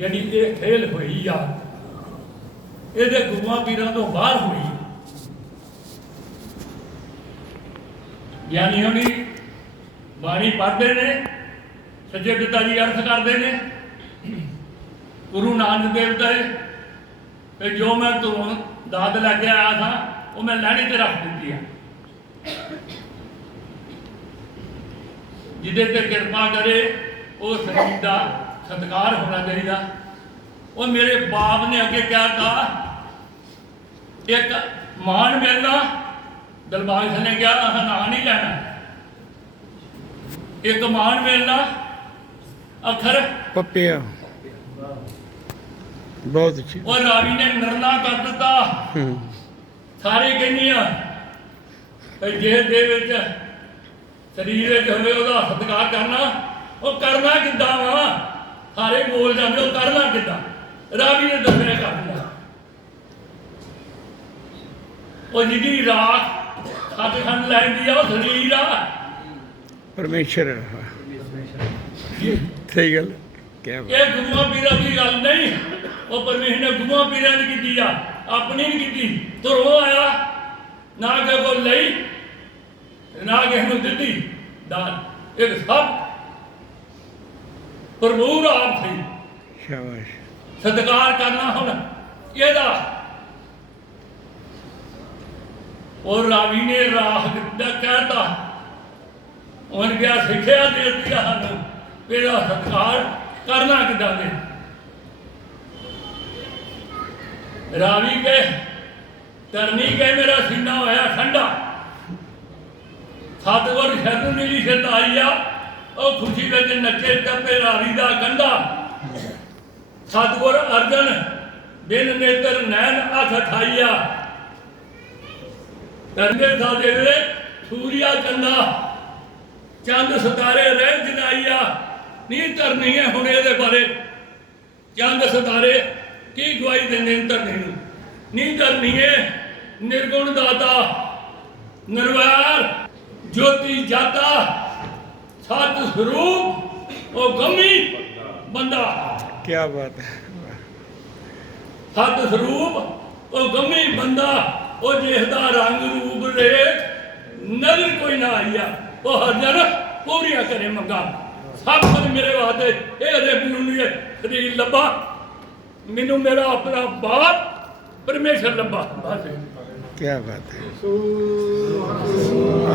ਜਿਹੜੀ ਇਹ ਖੇਲ ਹੋਈ ਆ, ਇਹਦੇ ਗੁਰੂਆਂ ਪੀਰਾਂ ਤੋਂ ਬਾਹਰ ਹੋਈ। ਯਾਨੀ ਹੁਣੀ ਬਾਣੀ ਪੜ੍ਹਦੇ ਨੇ ਸੱਜੇ ਪਿਤਾ ਜੀ ਅਰਥ ਕਰਦੇ ਨੇ। ਗੁਰੂ ਨਾਨਕ ਦੇਵ ਦਾ ਤੇ ਜੋ ਮੈਂ ਤੁਹਾਨੂੰ ਦਾਦ ਲੈ ਕੇ ਆਇਆ ਥਾ ਉਹ ਮੈਂ ਲੈਣੀ ਤੇ ਰੱਖ ਦਿੱਤੀ ਆ। ਜਿਹਦੇ ਤੇ ਕਿਰਪਾ ਕਰੇ, ਉਹ ਸਰੀਰ ਦਾ ਸਤਿਕਾਰ ਹੋਣਾ ਚਾਹੀਦਾ। ਉਹ ਮੇਰੇ ਬਾਪ ਨੇ ਅੱਗੇ ਕਿਹਾ ਤਾ ਇੱਕ ਮਾਨ ਮਿਲਣਾ ਦਲਬਾਗ ਨੇ ਕਿਹਾ ਆਹ ਨਾਂ ਨਹੀਂ ਲੈਣਾ। ਇੱਕ ਮਾਨ ਮਿਲਣਾ ਅਖਰ ਪੱਪਿਆ। ਬਹੁਤ ਅੱਛੀ। ਉਹ ਰਾਵੀ ਨੇ ਨਰਨਾ ਕਰ ਦਿੱਤਾ। ਸਾਰੇ ਕਹਿੰਦੇ ਆ ਕਿ ਜੇ ਦੇ ਵਿੱਚ ਸਰੀਰ ਵਿੱਚ ਹੋਵੇ ਉਹਦਾ ਸਤਿਕਾਰ ਕਰਨਾ ਉਹ ਕਰਨਾ ਕਿੱਦਾਂ ਵਾ? ਸਾਰੇ ਬੋਲ ਜਾਂਦੇ ਉਹ ਕਰਨਾ ਕਿੱਦਾਂ? ਰਾਵੀ ਨੇ ਦੱਸਿਆ ਕਰ ਦਿੰਦਾ। ਉਹ ਜਿਹਦੀ ਰਾਖ ਸੱਚਖੰਡ ਲੈਂਦੀ ਆ ਉਹ ਸਰੀਰ ਆ। ਪਰਮੇਸ਼ਰ ਸਹੀ ਗੱਲ। ਕੀ ਬਾਤ। ਇਹ ਗੁਰੂਆਂ ਪੀਰਾਂ ਦੀ ਗੱਲ ਨਹੀਂ। ਉਹ ਪਰਮੇਸ਼ਰ ਨੇ ਗੁਰੂਆਂ ਪੀਰਾਂ ਦੀ ਕੀਤੀ ਆ। ਆਪਣੀ ਨਹੀਂ ਕੀਤੀ। ਧਰੋ ਆਇਆ ਨਾ ਕਿ ਕੋ ਲਈ ਨਾ ਕਿ ਨੂੰ ਦਿੱਤੀ। ਦਾਨ। ਇਹ ਸਭ ਪ੍ਰਭੂ ਦਾ ਆਪ ਸੀ ਸ਼ਾਬਾਸ਼। ਸਤਿਕਾਰ ਕਰਨਾ ਹੁਣ ਇਹਦਾ। ਔਰ ਰਾਵੀ ਨੇ ਰਾਹ ਦਿੱਤਾ ਕਹਿਤਾ ਉਹਨ ਗਿਆ ਸਿੱਖਿਆ ਦੇ ਦਿੱਤੀ ਸਾਨੂੰ ਇਹਦਾ ਸਤਿਕਾਰ ਕਰਨਾ ਕਿੱਦਾਂ ਦੇ? ਰਾਵੀ ਕੇ ਕਰਨੀ ਕੇ ਮੇਰਾ ਸੀਨਾ ਹੋਇਆ ਠੰਡਾ। ਸਤਿਗੁਰ ਸ਼ਰਨ ਨੀਲੀ ਸ਼ਰਤ ਆਈ ਆ ਉਹ ਖੁਸ਼ੀ ਵਿੱਚ ਨੱਚੇ ਟੱਪੇ ਰਾਵੀ ਦਾ ਗੰਢਾ ਸਤਿਗੁਰ ਅਰਜਨ, ਬਿਨ ਨੇਤਰ ਨੈਣ ਅਖ ਠਾਈਆ ਕਰਨੇ ਸਾਦੇ ਵੇਲੇ ਸੂਰਿਆ ਚੰਦਾ। ਚੰਦ ਸਿਤਾਰੇ ਰਹਿ ਜਨਾਈਆ। ਨਹੀਂ ਧਰਨੀ ਹੈ ਹੁਣ ਇਹਦੇ ਬਾਰੇ। ਚੰਦ ਸਤਾਰੇ ਕੀ ਗਵਾਹੀ ਦਿੰਦੇ ਨੇ ਧਰਨੀ ਨੂੰ? ਨਹੀਂ ਧਰਨੀ ਹੈ ਨਿਰਗੁਣ ਦਾਤਾ। ਨਿਰਵੈਰ ਜੋਤੀ ਜਾਤਾ। ਸਤ ਸਰੂਪ ਉਹ ਗੰਮੀ ਬੰਦਾ ਕੀ ਬਾਤ ਹੈ। ਸਤ ਸਰੂਪ ਉਹ ਗੰਮੀ ਬੰਦਾ ਉਹ ਜਿਸ ਦਾ ਰੰਗ ਰੂਪ ਰੇਖ ਨਜ਼ਰ ਕੋਈ ਨਾ ਆਈਆ। ਉਹ ਹਰ ਜਨ ਪੂਰੀਆਂ ਕਰੇ ਮੰਗਾ। ਸਭ ਕੁਝ ਮੇਰੇ ਵਾਸਤੇ ਇਹ ਮੈਨੂੰ ਨਹੀਂ ਸਰੀਰ ਲੱਭਾ। ਮੈਨੂੰ ਮੇਰਾ ਆਪਣਾ ਬਾਪ ਪਰਮੇਸ਼ਰ ਲੱਭਾ। ਬਸ। ਕੀ ਬਾਤ ਹੈ। ਸ਼ੇ ਵਿਸ਼ਨੂੰ